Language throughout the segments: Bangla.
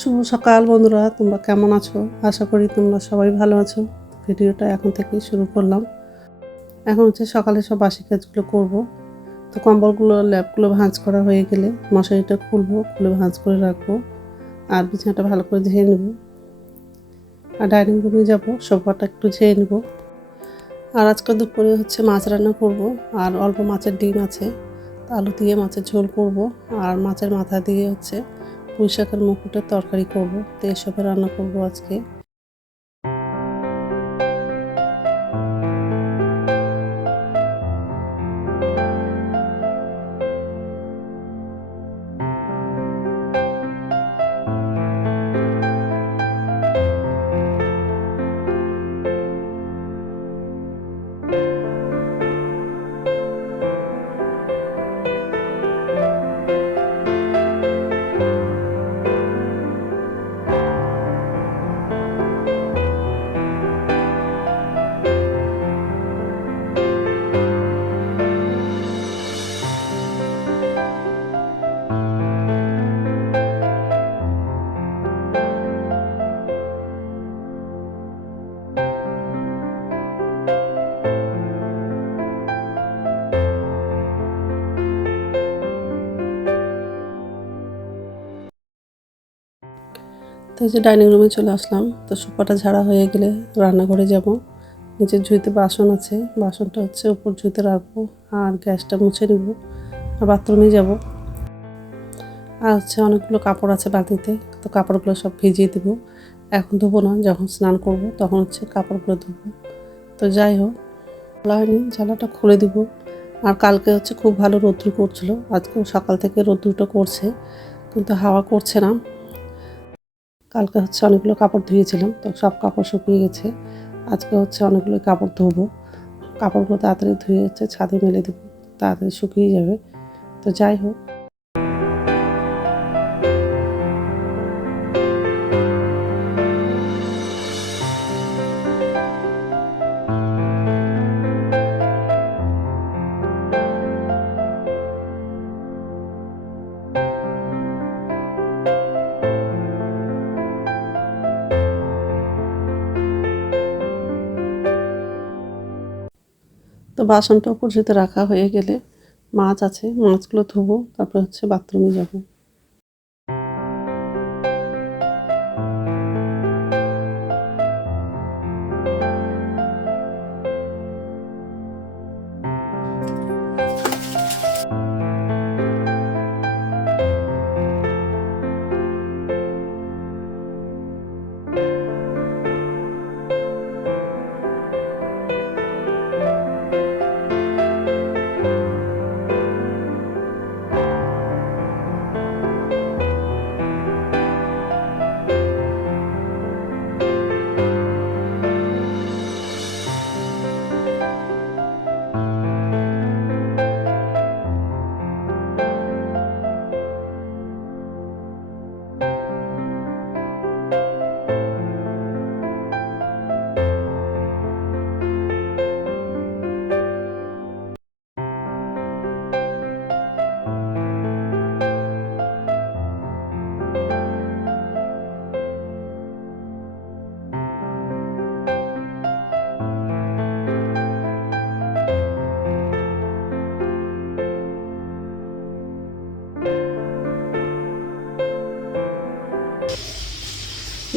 শুভ সকাল বন্ধুরা, তোমরা কেমন আছো? আশা করি তোমরা সবাই ভালো আছো। ভিডিওটা এখন থেকেই শুরু করলাম। এখন হচ্ছে সকালে সব বাসি কাজগুলো করব। তো কম্বলগুলো ল্যাপগুলো ভাঁজ করা হয়ে গেলে মশারিটা খুলে ভাঁজ করে রাখবো, আর বিছানাটা ভালো করে ধুয়ে নেব। আর ডাইনিং রুমে যাব, সোফাটা একটু ঝেড়ে নেব। আর আজকে দুপুরে হচ্ছে মাছ রান্না করব, আর অল্প মাছের ডিম আছে, আলু দিয়ে মাছের ঝোল করব, আর মাছের মাথা দিয়ে হচ্ছে পুঁই শাকের মুকুটের তরকারি করব। তো এসবে রান্না করব আজকে। তো এই যে ডাইনিং রুমে চলে আসলাম। তো সোফাটা ঝাড়া হয়ে গেলে রান্নাঘরে যাব। নিচের ঝুঁইতে বাসন আছে, বাসনটা হচ্ছে উপর ঝুঁইতে রাখবো, আর গ্যাসটা মুছে নেব। আর বাথরুমে যাব। আর হচ্ছে অনেকগুলো কাপড় আছে বালতিতে, তো কাপড়গুলো সব ভিজিয়ে দেবো। এখন ধোবো না, যখন স্নান করব তখন হচ্ছে কাপড়গুলো ধোবো। তো যাই হোক, খোলা হয়নি, জ্বালাটা খুলে দিব। আর কালকে হচ্ছে খুব ভালো রৌদ্র করছিল, আজকেও সকাল থেকে রৌদ্রটা করছে, কিন্তু হাওয়া করছে না। কালকে হচ্ছে অনেকগুলো কাপড় ধুয়েছিলাম, তো সব কাপড় শুকিয়ে গেছে। আজকে হচ্ছে অনেকগুলো কাপড় ধোবো। কাপড়গুলো তাড়াতাড়ি ধুয়ে হচ্ছে ছাদে মেলে দেবো, তাড়াতাড়ি শুকিয়ে যাবে। তো যাই হোক, তো বাসনটা উপর যেতে রাখা হয়ে গেলে মাছ আছে, মাছগুলো ধুবো, তারপর হচ্ছে বাথরুমে যাব।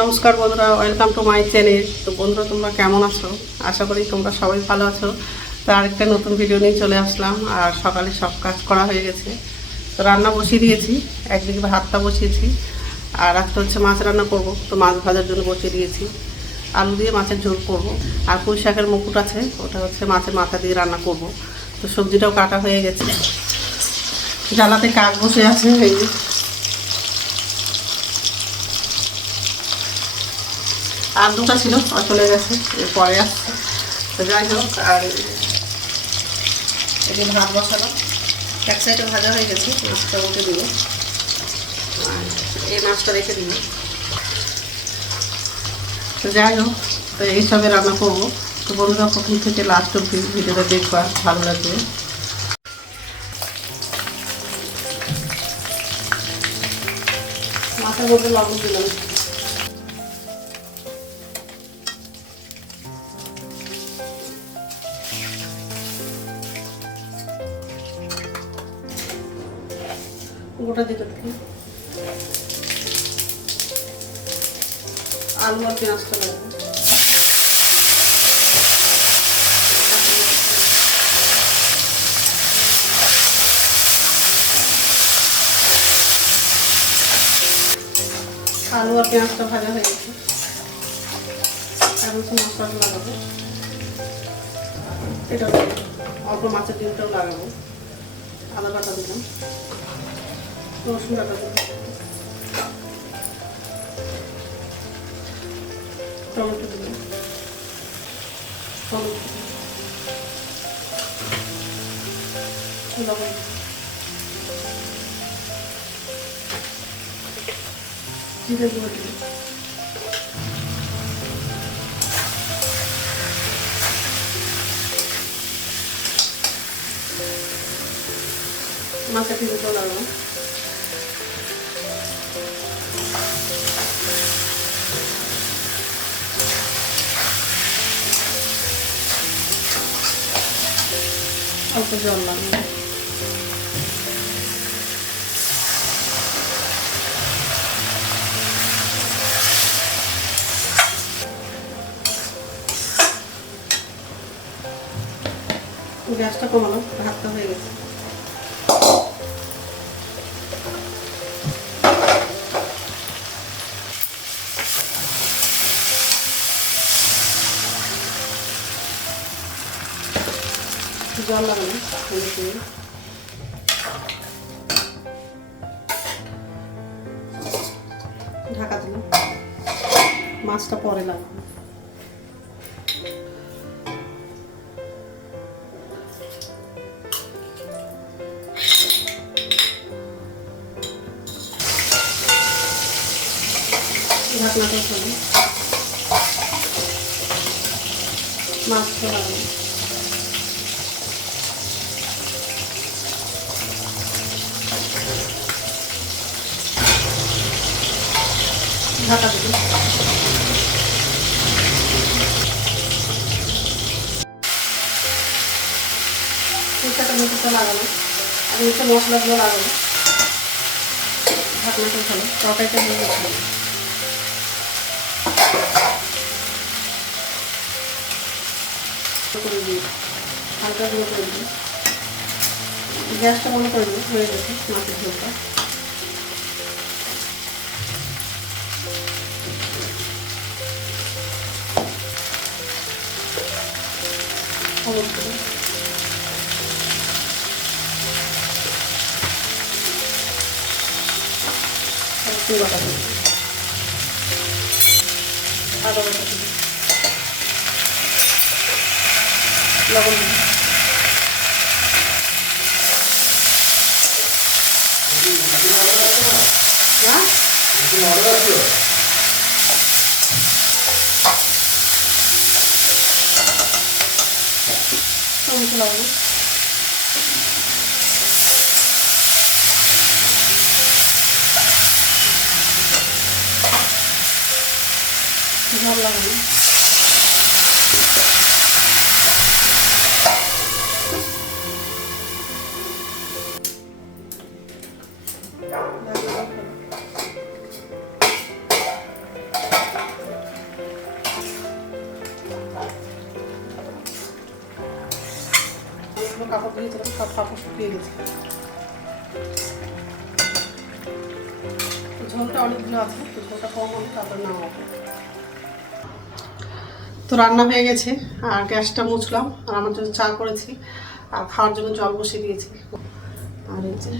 নমস্কার বন্ধুরা, ওয়েলকাম টু মাই চ্যানেল। তো বন্ধুরা, তোমরা কেমন আছো? আশা করি তোমরা সবাই ভালো আছো। তো আরেকটা নতুন ভিডিও নিয়ে চলে আসলাম। আর সকালে সব কাজ করা হয়ে গেছে, তো রান্না বসিয়ে দিয়েছি। একদিকে ভাতটা বসিয়েছি, আর আজকে হচ্ছে মাছ রান্না করব। তো মাছ ভাজার জন্য বসিয়ে দিয়েছি, আলু দিয়ে মাছের ঝোল করব। আর পুঁই শাকের মুকুট আছে, ওটা হচ্ছে মাছের মাথা দিয়ে রান্না করব। তো সবজিটাও কাটা হয়ে গেছে, জ্বালাতে কাক বসে আছে। এই যে আর দুটো ছিল, চলে গেছে, পরে আসছে। তো যাই হোক, আর এই যে ভাত বসানো, এক সাইডে ভাজা হয়ে গেছে, মাছটা উঠে দিব, আর এই মাছটা রেখে দিব। তো যাই হোক, তো এইসবে রান্না করবো। তো বন্ধুরা, প্রথম থেকে লাস্ট অব্দি ভিডিওটা দেখবা, ভালো লাগবে। মাছের মধ্যে লবণ দিলাম, গোটা দিতে থাকি। আলু আর পেঁয়াজটা লাগবে। আলু আর পেঁয়াজটা ভাজা হয়ে গেছে, এখন মশলাটা লাগাবো। এটা অল্প মাছের ডিমটাও লাগাবো। আদা বাটা দিলাম, রসুন বাটা দিলাম, টমেটো দিলাম, হলুদ দিলাম, লবণ, জিরে গুঁড়ো দিলাম। মাছের ডিমটাও লাগাবো। অল্প জল লাগবে। গ্যাসটা কমানো, ভাতটা হয়ে গেছে। জল লাগানো, ঢাকা দিলাম। মাছটা পরে লাগাবো। ঢাকনাটা খুলে মাছটা লাগাবো। ঢাকা দিলাম। মশলা লাগানো, আর নিচে মশলাগুলো লাগানো। ঢাকনাটা ভালো, তরকারিটা হয়ে গেছে। করে দিই, হালকা গুঁড়ো করে দিই। গ্যাসটা বন্ধ করে দিই, হয়ে গেছে মাছের ঝোলটা। হলুদ করে বাটা দিই, আদা বাটা দিই, লবণ দিই। টমেটো লাগানো, ঝাল লাগানো, কাপড় দিয়েছিলাম, সব কাপড় শুকিয়ে গেছে। ঝোলটা অনেকগুলো আছে, তো ঝোলটা কম হলে তারপরে নাও হবে। তো রান্না হয়ে গেছে, আর গ্যাসটা মুছলাম, আর আমার জন্য চা করেছি, আর খাওয়ার জন্য জল বসিয়ে দিয়েছি। আর এই যে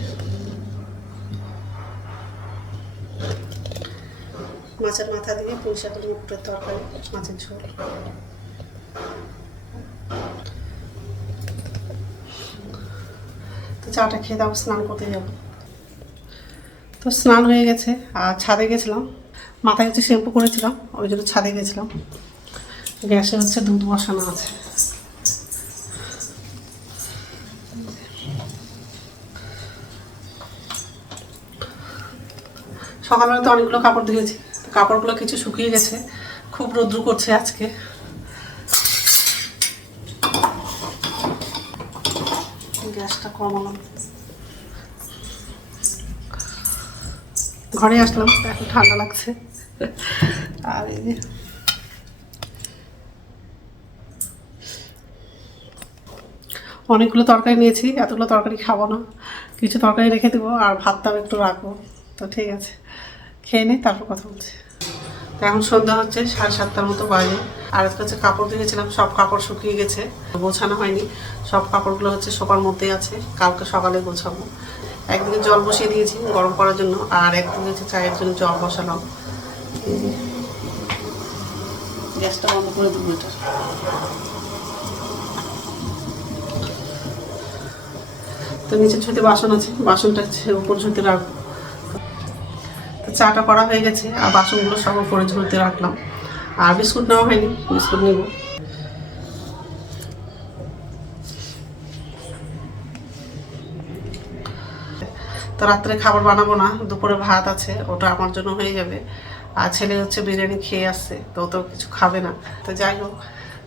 মাছের মাথা দিয়ে পুঁই শাকের মুখটার তরকারি, মাছের ঝোল। তো চাটা খেয়ে তারপর স্নান করতে যাব। তো স্নান হয়ে গেছে, আর ছাদে গেছিলাম, মাথায় হচ্ছে শ্যাম্পু করেছিলাম, ওই জন্য ছাদে গেছিলাম। গ্যাসে হচ্ছে দুধ বসানো আছে। সকালবেলা তো অনেকগুলো কাপড় ধুয়েছি, তো কাপড়গুলো কিছু শুকিয়ে গেছে, খুব রৌদ্র করছে আজকে। গ্যাসটা কমালাম, ঘরে আসলাম, এখন ঠান্ডা লাগছে। আর এই যে অনেকগুলো তরকারি নিয়েছি, এতগুলো তরকারি খাবো না, কিছু তরকারি রেখে দেবো আর ভাতটাও একটু রাখবো। তো ঠিক আছে, খেয়ে নিই, তারপর কথা বলছি। তো এখন সন্ধ্যা হচ্ছে, 7:30টার মতো বাজে। আর আজকে হচ্ছে কাপড় ধুয়েছিলাম, সব কাপড় শুকিয়ে গেছে, গোছানো হয়নি। সব কাপড়গুলো হচ্ছে সোফার মধ্যেই আছে, কালকে সকালে গোছাবো। একদিকে জল বসিয়ে দিয়েছি গরম করার জন্য, আর একদিকে হচ্ছে চায়ের জন্য জল বসালাম। গ্যাসটা বন্ধ করে দেবো এটা। তো নিচের ঝুঁতে বাসন আছে, বাসনটা হচ্ছে উপর ঝুঁতে রাখবো। তো চাটা করা হয়ে গেছে, আর বাসনগুলো সব উপরে ঝুঁতে রাখলাম। আর বিস্কুট নেওয়া হয়নি, বিস্কুট নেব। তো রাত্রে খাবার বানাবো না, দুপুরে ভাত আছে, ওটা আমার জন্য হয়ে যাবে। আর ছেলে হচ্ছে বিরিয়ানি খেয়ে আসছে, তো ও তো কিছু খাবে না। তো যাই হোক,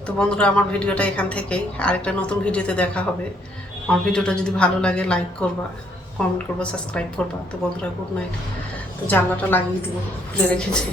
তো বন্ধুরা আমার ভিডিওটা এখান থেকেই, আরেকটা নতুন ভিডিওতে দেখা হবে। আমার ভিডিওটা যদি ভালো লাগে লাইক করবা, কমেন্ট করবা, সাবস্ক্রাইব করবা। তো বন্ধুরা গুড নাইট। তো জানলাটা লাগিয়ে দিব, খুলে রেখেছি।